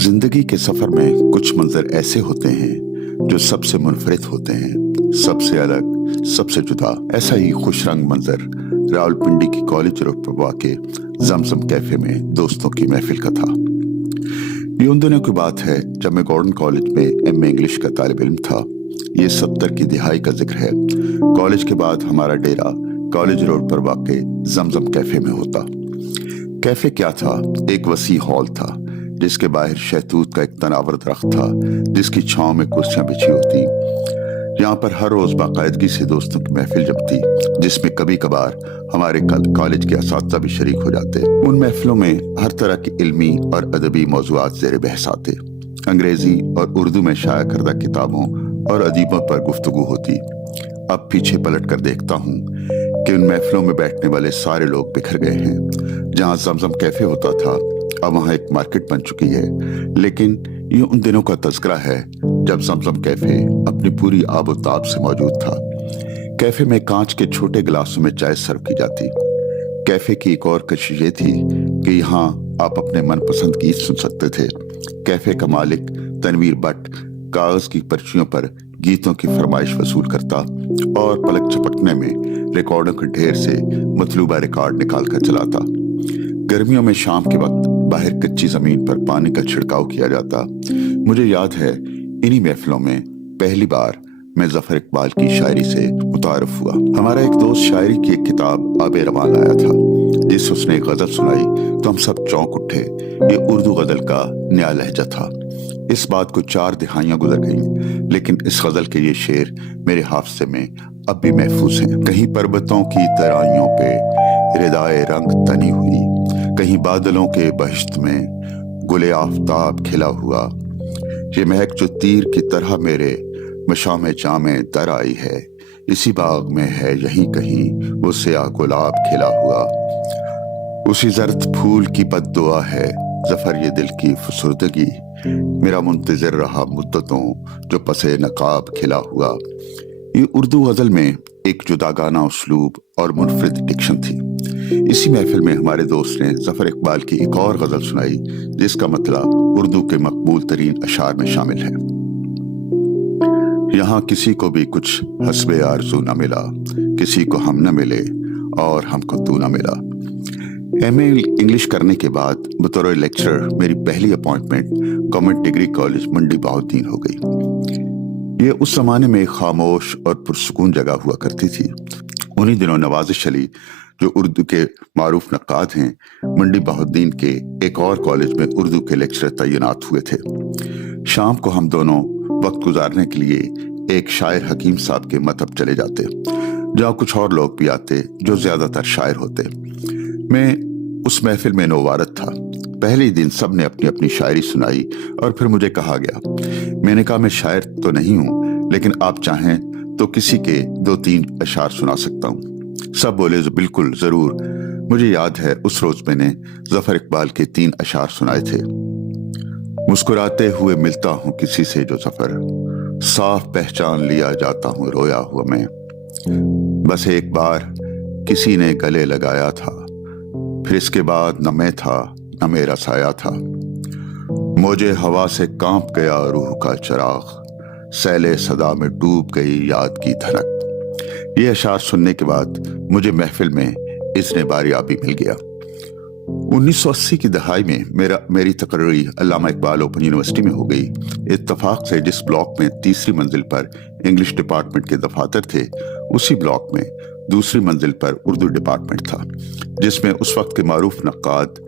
जिंदगी के सफर में कुछ मंजर ऐसे होते हैं जो सबसे मुनफरिद होते हैं, सबसे अलग, सबसे जुदा। ऐसा ही खुश रंग मंजर रावलपिंडी की कॉलेज रोड पर वाक़े जमजम कैफे में दोस्तों की महफिल का था। ये उन दिनों की बात है जब मैं गॉर्डन कॉलेज में एमए इंग्लिश का तालिब इल्म था। ये 70 की दिहाई का जिक्र है। कॉलेज के बाद हमारा डेरा कॉलेज रोड पर वाक़े जमजम कैफे में होता। कैफे क्या था? एक वसी हॉल था जिसके बाहर शहतूत का एक तनावर दरख्त था जिसकी छांव में कुर्सियां बिछी होती। यहाँ पर हर रोज बाकायदगी से दोस्तों की महफिल जमती, जिसमें कभी कभार हमारे कॉलेज के असातिज़ा भी शरीक हो जाते। उन महफिलों में हर तरह की इल्मी और अदबी मौज़ूआत ज़ेर बहस आते। अंग्रेजी और उर्दू में शाया करदा किताबों और अदीबों पर गुफ्तगू होती। अब पीछे पलट कर देखता हूँ कि उन महफिलों में बैठने वाले सारे लोग बिखर गए हैं। जहाँ जमजम कैफे होता था अब वहाँ एक मार्केट बन चुकी है, लेकिन ये उन दिनों का तज़किरा है जब जमजम कैफे अपनी पूरी आबोताब से मौजूद था। कैफे में कांच के छोटे गिलासों में चाय सर्व की जाती। कैफे की एक और कशिश ये थी कि यहाँ आप अपने मनपसंद गीत सुन सकते थे। कैफे का मालिक तनवीर भट्ट कागज की पर्चियों पर गीतों की फरमाइश वसूल करता और पलक झपकने में रिकॉर्डों के ढेर से मतलूबा रिकॉर्ड निकाल कर चलाता। गर्मियों में शाम के वक्त बाहर कच्ची जमीन पर पानी का छिड़काव किया जाता। मुझे याद है इन्हीं महफिलों में पहली बार मैं ज़फ़र इकबाल की शायरी से मुतारफ हुआ। हमारा एक दोस्त शायरी की एक किताब आबे रवां लाया था, जिस उसने एक गज़ल सुनाई तो हम सब चौंक उठे। ये उर्दू गज़ल का नया लहजा था। इस बात को 4 दिहाइयां गुजर गईं, लेकिन इस गज़ल के ये शेर मेरे हाफ़िज़े में अब भी महफूज हैं। कहीं पर्वतों की तराइयों पे रिदाए रंग तनी हुई, कहीं बादलों के बहिश्त में गुले आफताब खिला हुआ। ये महक जो तीर की तरह मेरे मशामे जामे दर आई है, इसी बाग में है यहीं कहीं वो सिया गुलाब खिला हुआ। उसी जर्द फूल की बद्दुआ है ज़फ़र ये दिल की फुसुर्दगी, मेरा मुंतज़िर रहा मुद्दतों जो पसे नकाब खिला हुआ। ये उर्दू गज़ल में एक जुदागाना उसलूब और मुनफरिद डिक्शन थी। इसी महफिल में हमारे दोस्त ने ज़फ़र इकबाल की एक और गज़ल सुनाई जिसका मतलब उर्दू के मकबूल तरीन अशार में शामिल है। यहाँ किसी को भी कुछ हस्बे आरज़ू न मिला, किसी को हम न मिले और हमको तू न मिला। एमए इंग्लिश करने के बाद बतौर लेक्चरर मेरी पहली अपॉइंटमेंट गवर्नमेंट डिग्री कॉलेज मंडी बहाउद्दीन हो गई। ये उस जमाने में खामोश और पुरसुकून जगह हुआ करती थी। उन्हीं दिनों नवाज़िश अली जो उर्दू के मारूफ नक्काद हैं, मंडी बहाउद्दीन के एक और कॉलेज में उर्दू के लेक्चरर तैनात हुए थे। शाम को हम दोनों वक्त गुजारने के लिए एक शायर हकीम साहब के मतब चले जाते, जहाँ कुछ और लोग भी आते जो ज्यादातर शायर होते। मैं उस महफिल में नौवारत था। पहले ही दिन सब ने अपनी अपनी शायरी सुनाई और फिर मुझे कहा गया। मैंने कहा मैं शायर तो नहीं हूँ, लेकिन आप चाहें तो किसी के 2-3 अशार सुना सकता हूँ। सब बोले बिल्कुल जरूर। मुझे याद है उस रोज मैंने ज़फ़र इकबाल के 3 अशार सुनाए थे। मुस्कुराते हुए मिलता हूँ किसी से जो ज़फ़र, साफ पहचान लिया जाता हूँ रोया हुआ मैं। बस एक बार किसी ने गले लगाया था, फिर इसके बाद न मैं था न मेरा साया था। मौजे हवा से कांप गया रूह का चिराग, सैले सदा में डूब गई याद की धड़क। ये अशार सुनने के बाद मुझे महफिल में इज़्ने बारियाबी मिल गया। 1980 की दहाई में मेरी तकर्री अल्लामा इकबाल ओपन यूनिवर्सिटी में हो गई। इत्तफाक से जिस ब्लॉक में तीसरी मंजिल पर इंग्लिश डिपार्टमेंट के दफातर थे, उसी ब्लॉक में दूसरी मंजिल पर उर्दू डिपार्टमेंट था, जिसमें उस वक्त के मारूफ नक्काद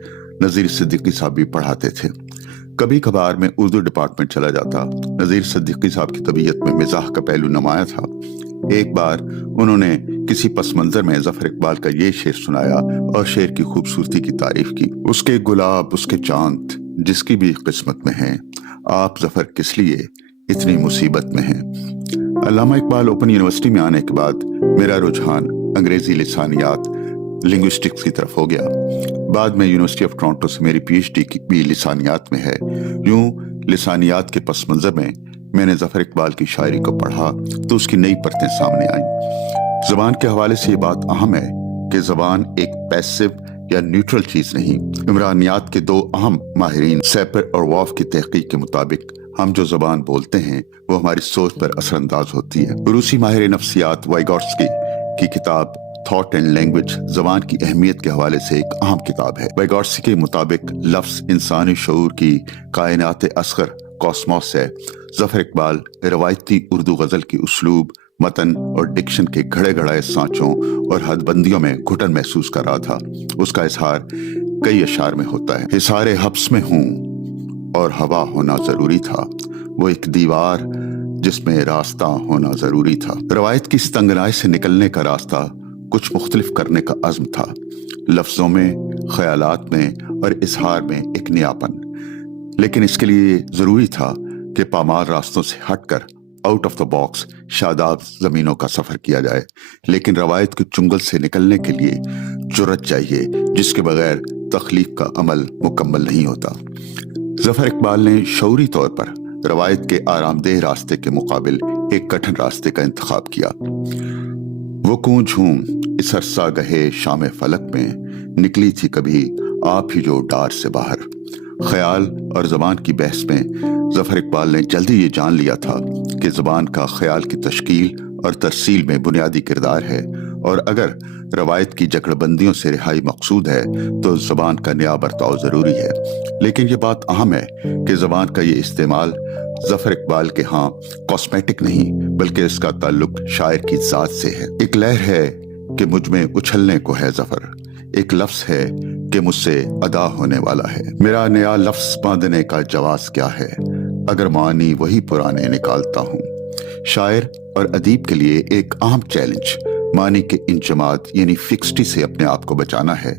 नज़ीर सिद्दीकी साहब भी पढ़ाते थे। कभी कभार मैं उर्दू डिपार्टमेंट चला जाता। नज़ीर सिद्दीकी साहब की तबीयत में मिजाह का पहलू नुमाया था। एक बार उन्होंने किसी पस मंजर में ज़फ़र इकबाल का ये शेर सुनाया और शेर की खूबसूरती की तारीफ की। उसके गुलाब उसके चांद जिसकी भी किस्मत में है, आप ज़फ़र किस लिए इतनी मुसीबत में हैं। अल्लामा इकबाल ओपन यूनिवर्सिटी में आने के बाद मेरा रुझान अंग्रेजी लिसानियात लिंग्विस्टिक्स की तरफ हो गया। बाद में यूनिवर्सिटी ऑफ टोरंटो से मेरी पीएचडी की भी लिसानियात में है। यूं लिसानियात के पस मंजर में मैंने ज़फ़र इकबाल की शायरी को पढ़ा तो उसकी नई परतें सामने आईं। ज़बान के हवाले से ये बात अहम है कि ज़बान एक पैसिव या न्यूट्रल चीज नहीं। इमरानियात के दो अहम माहिरीन सैपर और वॉफ की तहकीक के मुताबिक हम जो जबान बोलते हैं वो हमारी सोच पर असरअंदाज होती है। रूसी माहिर नफ्सियात वाइगोट्स्की की किताब थॉट एंड लैंग्वेज जबान की अहमियत के हवाले से एक अहम किताब है। वाइगोट्स्की के मुताबिक लफ्ज इंसानी शऊर की कायनात असगर कॉस्मोस है। जफर इकबाल रवायती उर्दू गजल की उसलूब, मतन और डिक्शन के घड़े घड़ाए सांचों और हदबंदियों में घुटन महसूस कर रहा था। उसका इजहार कई अशार में होता है। हिसारे हब्स में हूँ और हवा होना जरूरी था, वो एक दीवार जिसमें रास्ता होना जरूरी था। रवायत की इस तंगनाई से निकलने का रास्ता कुछ मुख्तलिफ करने का अज़्म था। लफ्जों में, ख्यालात में और इजहार में एक नयापन, लेकिन इसके लिए जरूरी था कि पामार रास्तों से हटकर out of the box Shadab जमीनों का सफर किया जाए। लेकिन रवायत के चुंगल से निकलने के लिए जुर्रत चाहिए, जिसके बगैर तख्लीक का अमल मुकम्मल नहीं होता। जफर इकबाल ने शऊरी तौर पर रवायत के आरामदेह रास्ते के मुकाबिल एक कठिन रास्ते का इंतखाब किया। वो कूंज हूं इस अरसा गहे शाम फलक में, निकली थी कभी आप ही जो डार से बाहर। ख्याल और ज़बान की बहस में जफर इकबाल ने जल्दी ये जान लिया था कि ज़बान का ख्याल की तश्कील और तरसील में बुनियादी किरदार है, और अगर रवायत की जकड़बंदियों से रिहाई मकसूद है तो ज़बान का नया बर्ताव ज़रूरी है। लेकिन ये बात अहम है कि ज़बान का ये इस्तेमाल जफर इकबाल के यहाँ कॉस्मेटिक नहीं, बल्कि इसका ताल्लुक शायर की ज़ात से है। एक लहर है कि मुझ में उछलने को है ज़फर, एक लफ्ज है कि मुझसे अदा होने वाला है। मेरा नया लफ्ज बांधने का जवाब क्या है, अगर मानी वही पुराने निकालता हूँ। शायर और अदीब के लिए एक अहम चैलेंज मानी के इंजमाद यानी फिक्सटी से अपने आप को बचाना है।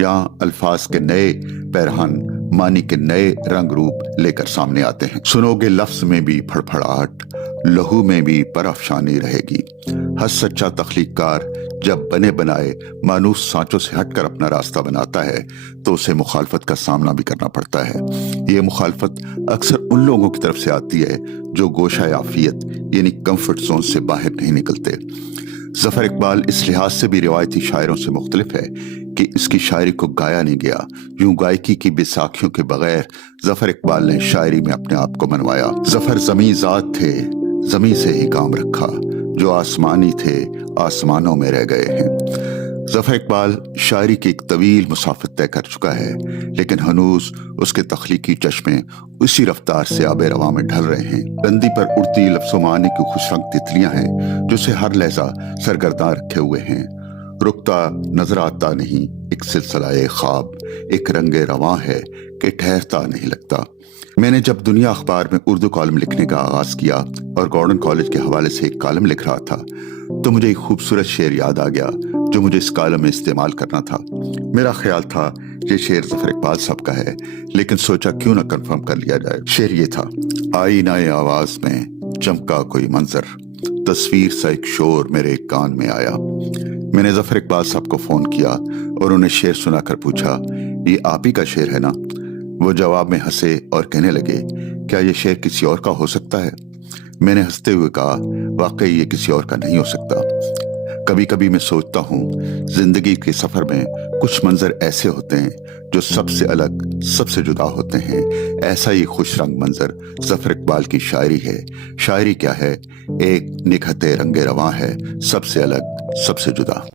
यहाँ अल्फाज के नए पैरहन मानी के नए रंग रूप लेकर सामने आते हैं। सुनोगे लफ्ज में भी फड़फड़ाहट, लहू में भी परअफशानी रहेगी। हर सच्चा तख्लीककार जब बने बनाए मानूस सांचों से हटकर अपना रास्ता बनाता है तो उसे मुखालफत का सामना भी करना पड़ता है। ये मुखालफत अक्सर उन लोगों की तरफ से आती है जो गोशा आफियत यानी कंफर्ट जोन से बाहर नहीं निकलते। जफर इकबाल इस लिहाज से भी रिवायती शायरों से मुख्तलिफ है कि इसकी शायरी को गाया नहीं गया। यूं गायकी की बेसाखियों के बगैर जफर इकबाल ने शायरी में अपने आप को मनवाया। जफर ज़मीं ज़ात थे, ज़मीं से ही काम रखा, जो आसमानी थे आसमानों में रह गए हैं। जफर इकबाल शायरी की एक तवील मुसाफत तय कर चुका है, लेकिन हनूज उसके तख्लीकी चश्मे उसी रफ्तार से आबे रवा में ढल रहे हैं। बंदी पर उड़ती लफ्ज़ो मानी की खुशरंग तितलियां हैं जो से हर लहजा सरगर्दा रखे हुए हैं। रुकता नजर आता नहीं एक सिलसिला ख्वाब, एक रंगे रवां है कि ठहरता नहीं लगता। मैंने जब दुनिया अखबार में उर्दू कॉलम लिखने का आगाज किया और गॉर्डन कॉलेज के हवाले से एक कॉलम लिख रहा था तो मुझे एक खूबसूरत शेर याद आ गया जो मुझे इस कॉलम में इस्तेमाल करना था। मेरा ख्याल था ये शेर जफर इकबाल साहब का है, लेकिन सोचा क्यों ना कंफर्म कर लिया जाए। शेर ये था, आई ना आवाज में चमका कोई मंजर, तस्वीर सा एक शोर मेरे कान में आया। मैंने जफर इकबाल साहब को फोन किया और उन्हें शेर सुनाकर पूछा, ये आप ही का शेर है ना? वो जवाब में हंसे और कहने लगे, क्या ये शेर किसी और का हो सकता है? मैंने हंसते हुए कहा, वाकई ये किसी और का नहीं हो सकता। कभी कभी मैं सोचता हूँ जिंदगी के सफर में कुछ मंजर ऐसे होते हैं जो सबसे अलग, सबसे जुदा होते हैं। ऐसा ही खुश रंग मंजर जफर इकबाल की शायरी है। शायरी क्या है? एक निखते रंगे रवां है, सबसे अलग, सबसे जुदा।